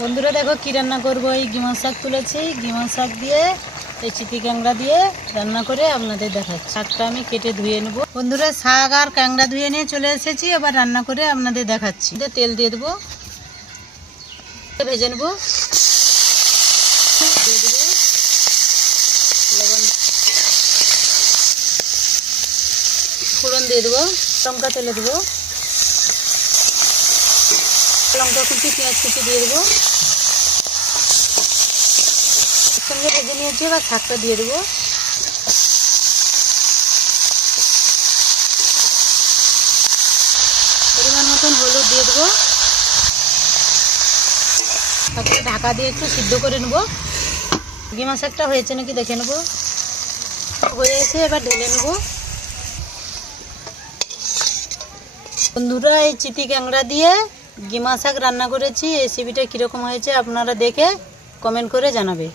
বন্ধুরা দেখো কি রান্না করবো। এই গিমা শাক তুলেছি, গিমা শাক দিয়ে এই চিতি ক্যাংড়া দিয়ে রান্না করে আপনাদের দেখাচ্ছি। শাকটা আমি কেটে ধুয়ে নেবো। বন্ধুরা শাক আর ক্যাংড়া ধুয়ে নিয়ে চলে এসেছি, এবার রান্না করে আপনাদের দেখাচ্ছি। তেল দিয়ে দেবো, ভেজে নেবো, দিয়ে দেবো লবণ, ফোড়ন দিয়ে দেবো, লঙ্কা তেলে দেবো, লঙ্কা কুচি, পেঁয়াজ কুচি দিয়ে দেবো, সঙ্গে ভেজে নিয়েছি। এবার শাকটা দিয়ে দেবো, পরিমাণ মতন হলুদ দিয়ে দেবো, শাকটা ঢাকা দিয়ে একটু সিদ্ধ করে নেবো। গিমা শাকটা হয়েছে নাকি দেখে নেবো, হয়েছে এবার ঢেলে নেবো। বন্ধুরা এই চিতি ক্যাংড়া দিয়ে গিমা শাক রান্না করেছি। রেসিপিটা কীরকম হয়েছে আপনারা দেখে কমেন্ট করে জানাবে।